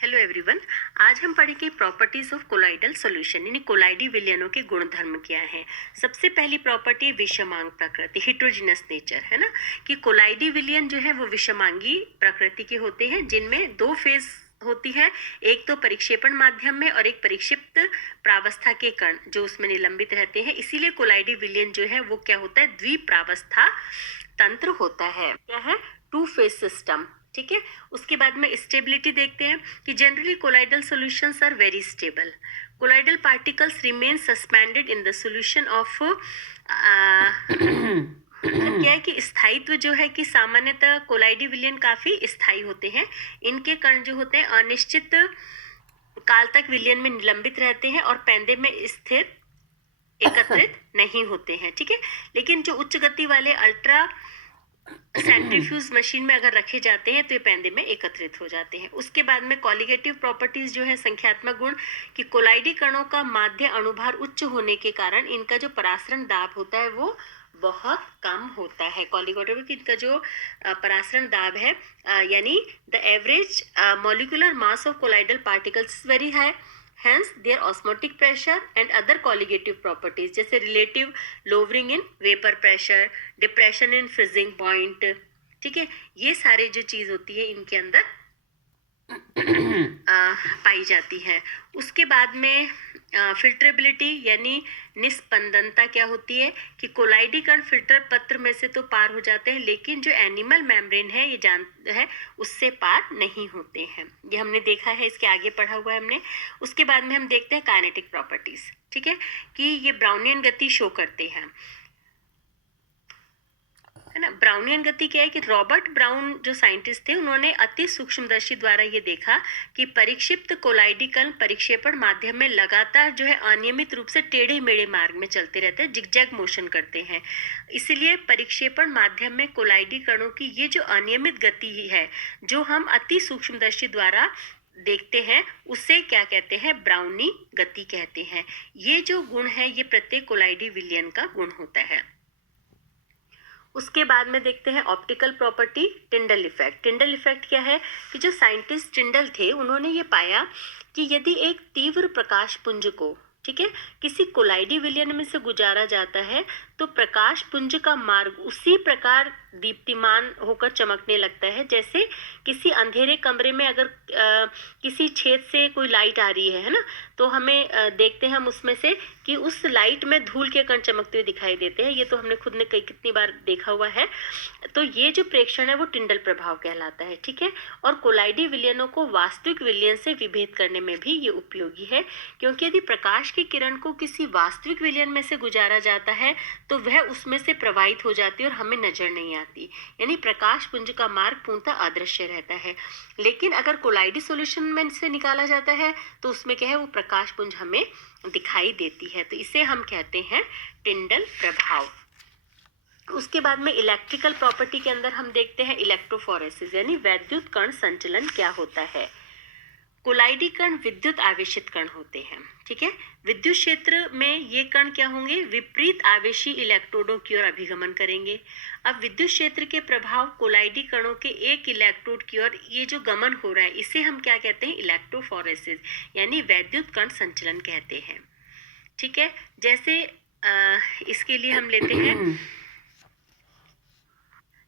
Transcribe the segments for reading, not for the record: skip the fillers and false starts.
Hello everyone. आज हम पढ़ेंगे प्रॉपर्टीज ऑफ कोलाइडल सॉल्यूशन यानी कोलाइडी विलयनों के गुणधर्म क्या हैं। सबसे पहली प्रॉपर्टी विषमांग प्रकृति, हिट्रोजिनस नेचर, है ना, कि कोलाइडी विलयन जो है वो विषमांगी प्रकृति के होते हैं जिनमें दो फेज होती है, एक तो परिक्षेपण माध्यम में और एक परिक्षिप्त प्रावस्था के कण जो उसमें निलंबित रहते हैं। इसीलिए कोलाइडी विलयन जो है वो क्या होता है, द्विप्रावस्था तंत्र होता है। क्या है? Two phase system. ठीक है। उसके बाद में स्टेबिलिटी देखते हैं कि generally colloidal solutions are very stable. Colloidal particles remain suspended in the solution of क्या है कि स्थायित्व जो है कि सामान्यतः कोलाइडी विलयन काफी स्थायी होते हैं। इनके कण जो होते हैं अनिश्चित काल तक विलयन में निलंबित रहते हैं और पेंदे में स्थिर एकत्रित नहीं होते हैं। ठीक है। लेकिन जो उच्च गति वाले अल्ट्रा सेंट्रीफ्यूज मशीन में अगर रखे जाते हैं तो ये पेंदे में एकत्रित हो जाते हैं। उसके बाद में कॉलिगेटिव प्रॉपर्टीज जो है, संख्यात्मक गुण, कि कोलाइडी कणों का माध्य अणुभार उच्च होने के कारण इनका जो परासरण दाब होता है वो बहुत कम होता है। कॉलिगेटिव की इनका जो परासरण दाब है यानी the average molecular mass of colloidal particles very high, hence their osmotic pressure and other colligative properties जैसे relative lowering in vapor pressure, depression in freezing point। ठीक है, ये सारे जो चीज होती है इनके अंदर पाई जाती है। उसके बाद में फिल्ट्रेबिलिटी यानी निस्पंदनता क्या होती है कि कोलाइडी कण फिल्टर पत्र में से तो पार हो जाते हैं लेकिन जो एनिमल मेम्ब्रेन है, ये जान है, उससे पार नहीं होते हैं। ये हमने देखा है, इसके आगे पढ़ा हुआ है हमने। उसके बाद में हम देखते हैं काइनेटिक प्रॉपर्टीज। ठीक है, कि ये ब्राउनियन गति शो करते हैं, है ना। ब्राउनियन गति क्या है कि रॉबर्ट ब्राउन जो साइंटिस्ट थे उन्होंने अति सूक्ष्मदर्शी द्वारा ये देखा कि परिक्षिप्त कोलाइडी कण परिक्षेपण माध्यम में लगातार जो है अनियमित रूप से टेढ़े मेढ़े मार्ग में चलते रहते हैं, जिगजैग मोशन करते हैं। इसलिए परिक्षेपण माध्यम में कोलाइडी कणों की ये जो अनियमित गति है जो हम अति सूक्ष्मदर्शी द्वारा देखते हैं उसे क्या कहते हैं, ब्राउनी गति कहते हैं। ये जो गुण है ये प्रत्येक कोलाइडी विलयन का गुण होता है। उसके बाद में देखते हैं optical property, Tyndall effect. Tyndall effect क्या है कि जो साइंटिस्ट टिंडल थे उन्होंने ये पाया कि यदि एक तीव्र प्रकाश पुंज को, ठीक है, किसी कोलाइडी विलयन में से गुजारा जाता है तो प्रकाश पुंज का मार्ग उसी प्रकार दीप्तिमान होकर चमकने लगता है जैसे किसी अंधेरे कमरे में अगर किसी छेद से कोई लाइट आ रही है ना, तो हमें देखते हैं हम उसमें से कि उस लाइट में धूल के कण चमकते हुए दिखाई देते हैं। ये तो हमने खुद ने कितनी बार देखा हुआ है। तो ये जो प्रेक्षण है वो टिंडल प्रभाव कहलाता है। ठीक है, और कोलाइडी विलयनों को वास्तविक विलयन से विभेद करने में भी ये उपयोगी है, क्योंकि यदि प्रकाश की किरण को किसी वास्तविक विलयन में से गुजारा जाता है तो वह उसमें से प्रवाहित हो जाती है और हमें नजर नहीं आती, यानी प्रकाश पुंज का मार्ग पूर्णतः अदृश्य रहता है। लेकिन अगर कोलाइडी सॉल्यूशन में से निकाला जाता है तो उसमें क्या है, वो प्रकाश पुंज हमें दिखाई देती है। तो इसे हम कहते हैं टिंडल प्रभाव। उसके बाद में इलेक्ट्रिकल प्रॉपर्टी के अंदर हम देखते हैं इलेक्ट्रोफोरेसिस यानी वैद्युत कण संचलन क्या होता है। कोलाइडी कण विद्युत आवेशित कण होते हैं। ठीक है, विद्युत क्षेत्र में ये कण क्या होंगे, विपरीत आवेशी इलेक्ट्रोडों की ओर अभिगमन करेंगे। अब विद्युत क्षेत्र के प्रभाव कोलाइडी कणों के एक इलेक्ट्रोड की ओर ये जो गमन हो रहा है इसे हम क्या कहते हैं, इलेक्ट्रोफोरेसिस यानी वैद्युत कण संचलन कहते हैं। ठीक है, जैसे इसके लिए हम लेते हैं,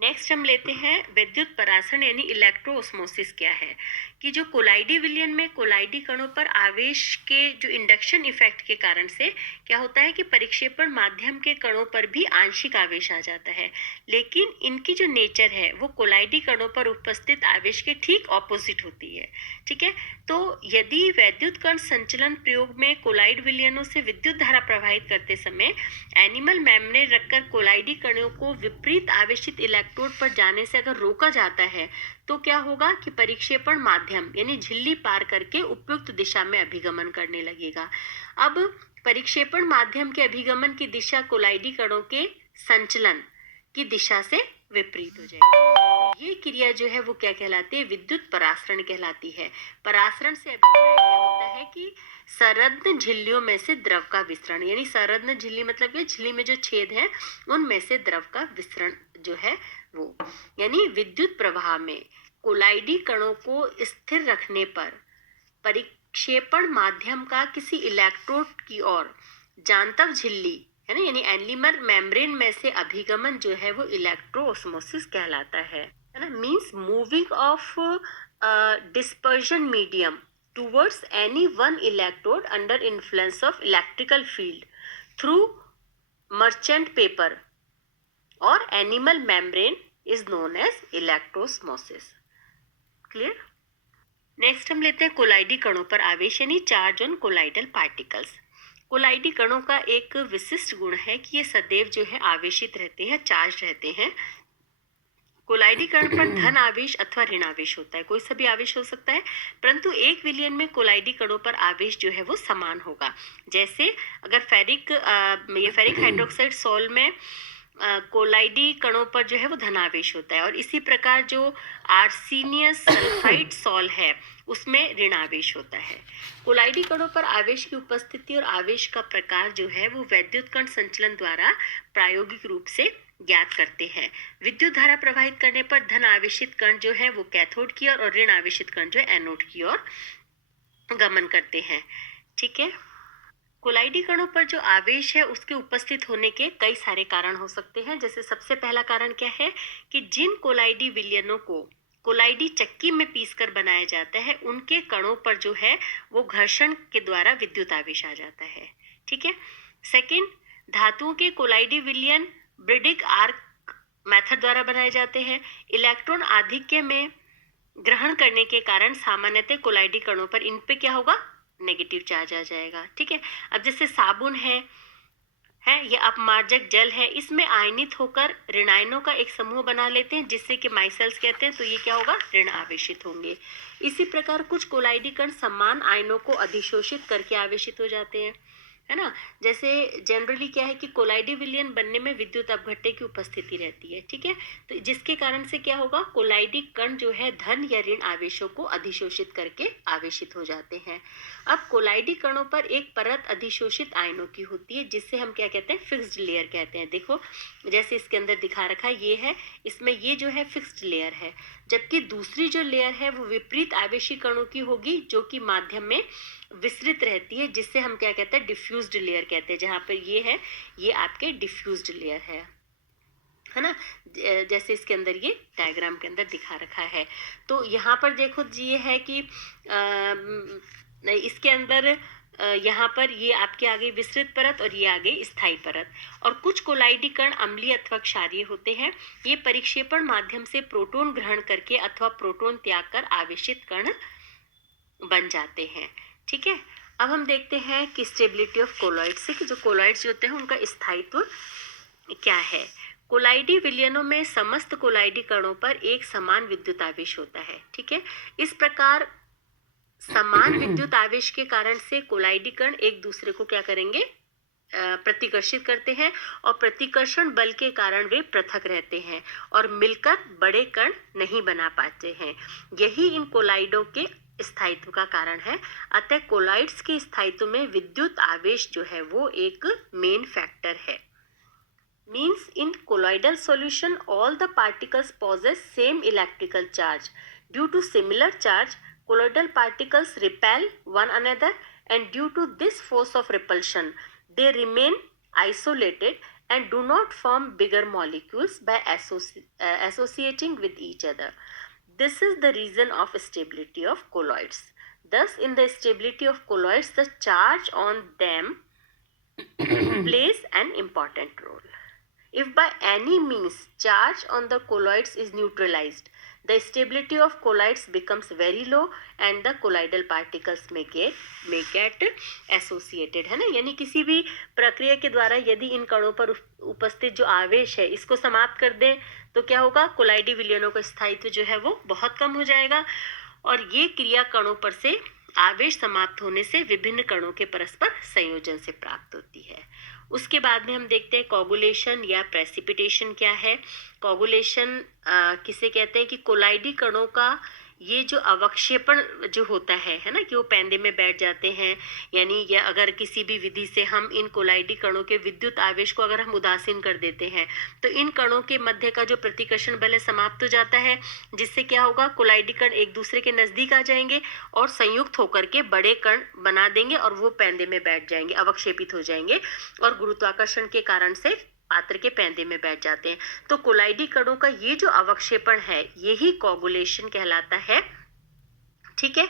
नेक्स्ट हम लेते हैं विद्युत परासरण यानी इलेक्ट्रोऑस्मोसिस क्या है, कि जो कोलाइडी विलयन में कोलाइडी कणों पर आवेश के जो इंडक्शन इफेक्ट के कारण से क्या होता है कि परिक्षेपण माध्यम के कणों पर भी आंशिक आवेश आ जाता है, लेकिन इनकी जो नेचर है वो कोलाइडी कणों पर उपस्थित आवेश के ठीक ऑपोजिट होती है। ठीक है, तो यदि वैद्युत कण संचलन प्रयोग में कोलाइड विलयनों से विद्युत धारा प्रवाहित करते समय एनिमल मेम्ब्रेन रखकर कोलाइडी कणों को विपरीत आवेशित इलेक्ट्रोड पर जाने से अगर रोका जाता है तो क्या होगा कि परिक्षेपण माध्यम यानी झिल्ली पार करके उपयुक्त दिशा में अभिगमन करने लगेगा। अब परिक्षेपण माध्यम के अभिगमन की दिशा कोलाइडी कणों के संचलन की दिशा से विपरीत हो जाएगी। तो ये क्रिया जो है वो क्या कहलाती है, विद्युत परासरण कहलाती है। परासरण से अभिप्राय क्या होता है कि संरत्न झिल्लियों में से द्रव का विसरण, यानी संरत्न झिल्ली मतलब कि झिल्ली में जो छेद है उनमें से द्रव का विसरण जो है वो, यानी विद्युत प्रवाह में कोलाइडी कणों को स्थिर रखने पर परिक्षेपण माध्यम का किसी इलेक्ट्रोड की ओर जांतव झिल्ली है ना, यानी एनिमल मेम्ब्रेन में से अभिगमन जो है वो इलेक्ट्रोऑस्मोसिस कहलाता है ना। Means moving of dispersion medium towards any one electrode under influence of electrical field through merchant paper or animal membrane is known as electroosmosis. Clear? Next हम लेते हैं कोलाइडी कणों पर आवेश यानी चार्ज ऑन कोलाइडल पार्टिकल्स। कोलाइडी कणों का एक विशिष्ट गुण है कि ये सदैव जो है आवेशित रहते हैं, चार्ज रहते हैं। कोलाइडी कण पर धन आवेश अथवा ऋण आवेश होता है, कोई सा भी आवेश हो सकता है, परंतु 1 विलयन में कोलाइडी कणों पर आवेश जो है वो समान होगा। जैसे अगर फेरिक हाइड्रोक्साइड सॉल्ट में कोलाइडी कणों पर जो है वो धनावेश होता है, और इसी प्रकार जो आर्सेनियस सल्फाइड सॉल्ट है उसमें ऋण आवेश होता है। कोलाइडी कणों पर आवेश की उपस्थिति और आवेश का प्रकार जो है वो वैद्युत कण संचलन द्वारा प्रायोगिक रूप से ज्ञात करते हैं। विद्युत धारा प्रवाहित करने पर धन आवेशित कण जो है वो कैथोड की ओर और ऋण आवेशित कण जो है एनोड की ओर गमन करते हैं। ठीक है। कोलाइडी कणों पर जो आवेश है उसके उपस्थित होने के कई सारे कारण हो सकते हैं। जैसे सबसे पहला कारण क्या है कि जिन कोलाइडी विलयनों को कोलाइडी चक्की में पीसकर बनाया जाता है उनके कणों पर जो है वो घर्षण के द्वारा विद्युत आवेश आ जाता है। ठीक है। सेकंड, धातुओं के कोलाइडी विलयन ब्रिडिक आर्क मेथड द्वारा बनाए जाते हैं। इलेक्ट्रॉन आधिक्य में ग्रहण करने के कारण सामान्यतः कोलाइडी कणों पर इन पे क्या होगा, नेगेटिव चार्ज आ जाएगा। ठीक है। अब जैसे साबुन है या अपमार्जक जल है, इसमें आयनित होकर ऋणायनों का एक समूह बना लेते हैं जिससे कि माइसेल्स कहते हैं, तो ये क्या होगा, ऋण आवेशित होंगे। इसी प्रकार कुछ कोलाइडी कण समान आयनों को अधिशोषित करके आवेशित हो जाते हैं, है ना। जैसे जनरली क्या है कि कोलाइडी विलयन बनने में विद्युत अपघट्य की उपस्थिति रहती है। ठीक है। तो जिसके कारण से क्या होगा, कोलाइडी कण जो है धन या ऋण आवेशों को अधिशोषित करके आवेशित हो जाते हैं। अब कोलाइडी कणों पर एक परत अधिशोषित आयनों की होती है जिससे हम क्या कहते हैं, फिक्स्ड लेयर कहते हैं। देखो जैसे इसके अंदर दिखा रखा है, ये है, इसमें ये जो है फिक्स्ड लेयर है, जबकि दूसरी जो लेयर है वो विपरीत आवेशी कणों की होगी जो कि माध्यम में विस्तृत रहती है, जिससे हम क्या कहते हैं, डिफ्यूज्ड लेयर कहते हैं। जहां पर ये है, ये आपके डिफ्यूज्ड लेयर है ना। जैसे इसके अंदर ये डायग्राम के अंदर दिखा रखा है। तो यहाँ पर देखो जी, ये है कि इसके अंदर यहाँ पर ये आपके आगे विस्तृत परत और ये आगे स्थायी परत। और कुछ कोलाइडी कण अम्लीय अथवा क्षारीय होते हैं। ये परिक्षेपण माध्यम से प्रोटॉन ग्रहण करके अथवा प्रोटॉन त्याग कर आवेशित कण बन जाते हैं। ठीक है। अब हम देखते हैं कि स्टेबिलिटी ऑफ कोलॉइड से, कि जो कोलॉइड्स होते हैं उनका स्थायित्व क्या है। कोलाइडी विलयनों में समस्त कोलाइडी कणों पर एक समान विद्युत आवेश होता है। ठीक है। इस प्रकार समान विद्युत आवेश के कारण से कोलाइडी कण एक दूसरे को क्या करेंगे, प्रतिकर्षित करते हैं, और प्रतिकर्षण बल के कारण वे पृथक रहते हैं और मिलकर बड़े कण नहीं बना पाते हैं। यही इन कोलाइडों के स्थायित्व का कारण है। अतः कोलाइड्स के स्थायित्व में विद्युत आवेश जो है वो एक मेन फैक्टर है। Means in colloidal solution all the particles possess same electrical charge. Due to similar charge, colloidal particles repel one another, and due to this force of repulsion, they remain isolated and do not form bigger molecules by associating with each other. This is the reason of stability of colloids. Thus, in the stability of colloids, the charge on them plays an important role. If by any means charge on the colloids is neutralized, the stability of colloids becomes very low and the colloidal particles may get associated, है ना। यानी किसी भी प्रक्रिया के द्वारा यदि इन कणों पर उपस्थित जो आवेश है इसको समाप्त कर दें तो क्या होगा, कोलाइडी विलयनों का स्थायित्व जो है वो बहुत कम हो जाएगा, और ये क्रिया कणों पर से आवेश समाप्त होने से विभिन्न कणों के परस्पर संयोजन से प्राप्त होती है। उसके बाद में हम देखते हैं कोगुलेशन या प्रेसिपिटेशन क्या है। कोगुलेशन किसे कहते हैं कि कोलाइडी कणों का ये जो अवक्षेपण जो होता है ना, कि वो पैंदे में बैठ जाते हैं, यानी ये अगर किसी भी विधि से हम इन कोलाइडी कणों के विद्युत आवेश को अगर हम उदासीन कर देते हैं तो इन कणों के मध्य का जो प्रतिकर्षण बल है समाप्त हो जाता है, जिससे क्या होगा, कोलाइडी कण एक दूसरे के नजदीक आ जाएंगे और संयुक्त होकर के बड़े कण बना देंगे और वो पैंदे में बैठ जाएंगे, अवक्षेपित हो जाएंगे और गुरुत्वाकर्षण के कारण से पात्र के पैंदे में बैठ जाते हैं। तो कोलाइडी कणों का ये जो अवक्षेपण है यही कोगुलेशन कहलाता है। ठीक है,